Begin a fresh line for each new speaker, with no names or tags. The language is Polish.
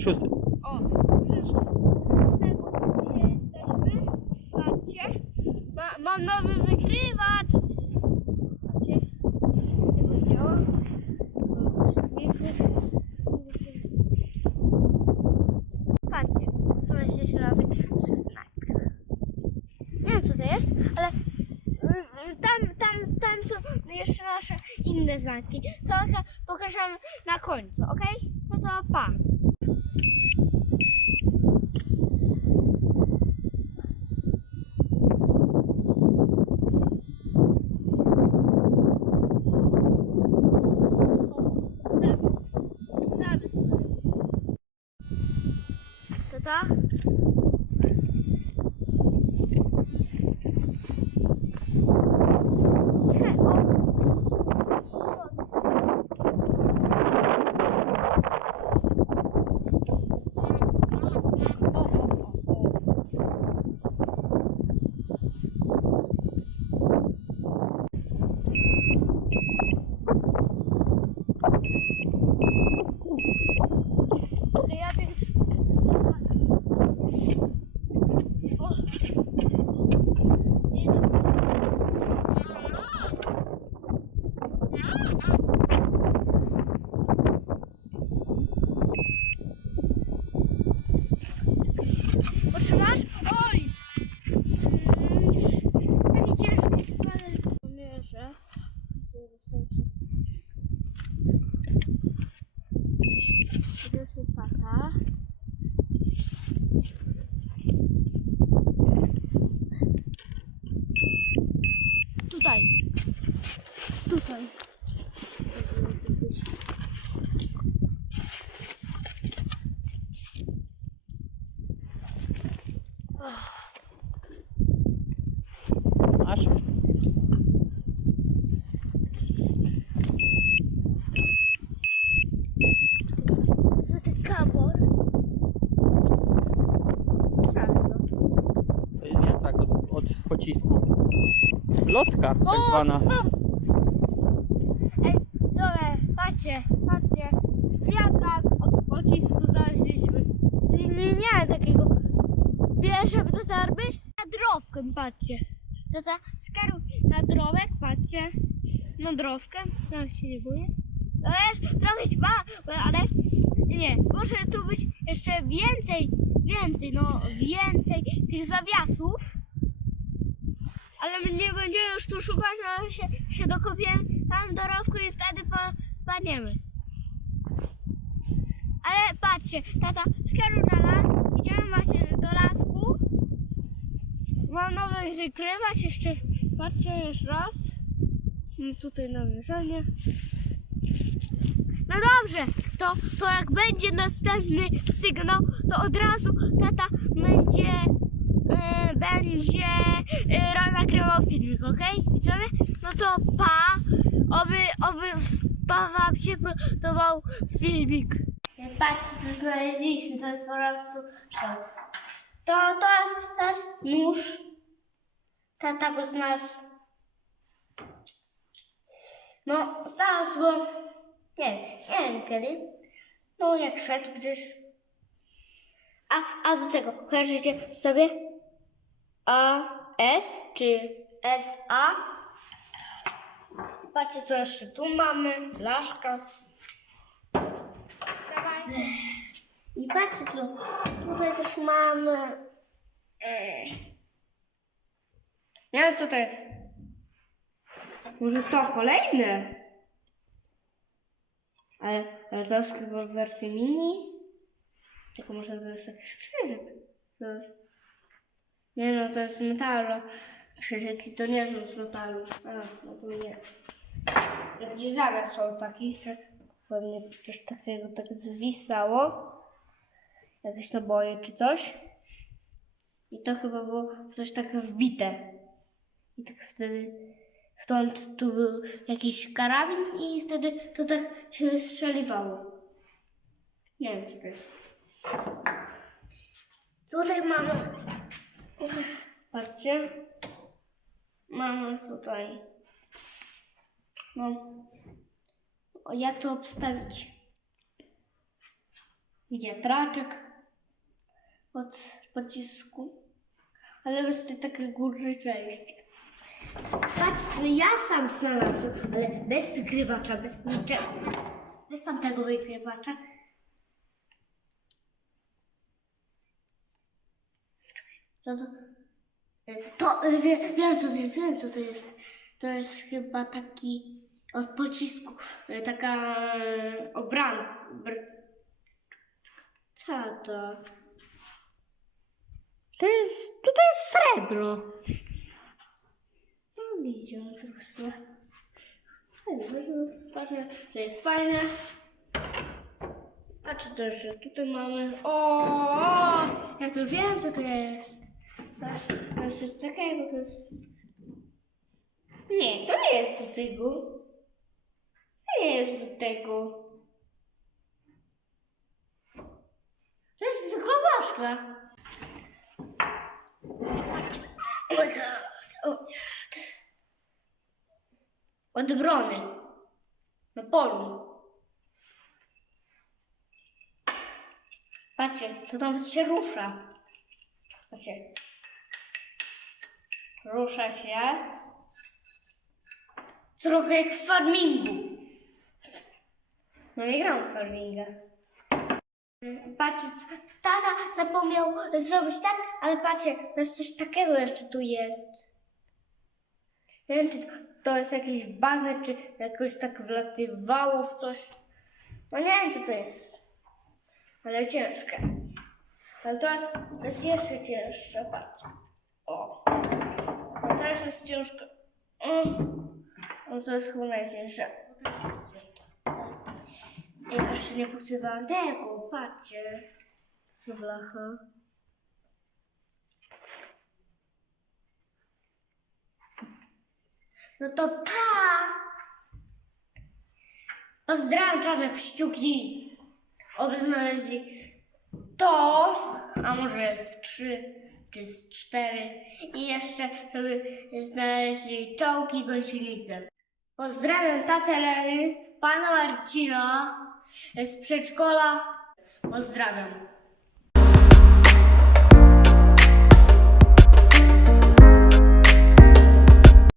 Szósty.
O, z tego dzisiaj jesteśmy. Patrzcie. Ma, mam nowy wykrywacz. Patrzcie. Tego. Patrzcie, znaleźliście się nowy szesnastka. Nie wiem co to jest, ale mm, tam, tam, tam są jeszcze nasze inne znaki. To pokażemy na końcu, ok? No to pa. Zapis. Zapis to jest. To to? He, o. O, o, o, o. To ja bieg... O. Potrzymasz? Oj! Mm, Taki ciężki spadek. Pomierzę. Wystarczy pata. Tutaj. Tutaj.
Masz?
Złoty kabor. Sprawdź to.
To jest wiatrak od, od pocisku. Lotka tak zwana.
Ej, zobacz, patrzcie, patrzcie. Wiatrak od pocisku znaleźliśmy. Nie, nie, nie takiego. Bierzemy do torby na drowkę, patrzcie. Tata, skaruj na drowek, patrzcie. Na drowkę, no się nie boję. To jest trochę ćma, ale nie, może tu być jeszcze więcej, więcej, no więcej tych zawiasów. Ale my nie będziemy już tu szukać, ale się, się dokopiemy tam do rowku i wtedy pa, padniemy. Ale patrzcie, tata, skaruj na las, idziemy właśnie do lasku. Mam nowy wykrywać, jeszcze patrzcie jeszcze raz. Mam tutaj namierzenie. No dobrze, to, to jak będzie następny sygnał, to od razu tata będzie, e, będzie e, nagrywał filmik, okej? Widzowie? No to pa, oby, oby pa wam się podobał filmik. Patrzcie, co znaleźliśmy, to jest po prostu to, to jest, to jest nóż. Tata go znalazł. No, znalazł go, nie wiem, nie wiem kiedy. No, jak szedł gdzieś. A, a do tego, kojarzycie sobie? A, S czy S, A? Patrzcie, co jeszcze tu mamy. Blaszka. Dawajcie. I patrzcie, co tutaj też mamy. Nie wiem, co to jest. Może to kolejne? Ale, ale to jest chyba w wersji mini? Tylko może to jest jakiś krzyżyk. Nie no, to jest z metalu. Krzyżyki to nie są z metalu. A, no to nie. Jakiś zawias są taki, że pewnie coś takiego tak zwisało. Jakieś naboje czy coś. I to chyba było coś takie wbite. I tak wtedy stąd tu był jakiś karabin i wtedy to tak się strzeliwało. Nie wiem co to jest. Tutaj mamy. Patrzcie. Mamy tutaj. No. O, jak to obstawić? wiatraczek od pocisku, ale bez tej takiej górnej części. Patrzcie, ja sam znalazłem, ale bez wykrywacza, bez niczego. Bez tamtego wykrywacza. Co to? To y, wie, wiem co to jest, wiem co to jest. To jest chyba taki od pocisku, y, taka obrana. Br... Co to? Jest, tutaj jest srebro. No widziałem to chyba. Ważne, że jest fajne. Czy to jeszcze tutaj mamy? O, o ja to wiem co to jest. Jest coś takiego, to jest... Nie, to nie jest do tego. To nie jest do tego. To jest zwykła baszka. Oh my god, oh my god. Od brony. Na polu. Patrzcie, to nawet się rusza. Patrzcie. Rusza się. Trochę jak w farmingu. No nie gram w farminga. Patrzcie, tata zapomniał zrobić tak, ale patrzcie, to jest coś takiego jeszcze tu jest. Nie wiem, czy to jest jakiś bagnet, czy jakoś tak wlatywało w coś. No nie wiem, co to jest. Ale ciężkie. Ale to jest, to jest jeszcze cięższe, patrzcie. O. To też jest ciężkie. Mm. No to jest chyba najcięższe. Jest. Ja jeszcze nie poksywałam tego, patrzcie. Blacha. No to pa! Pozdrawiam czarne pściuki. Oby znaleźli to, a może z trzy czy z cztery i jeszcze, żeby znaleźli czołgi gąsienice. Pozdrawiam tatę pana Marcina z przedszkola. Pozdrawiam.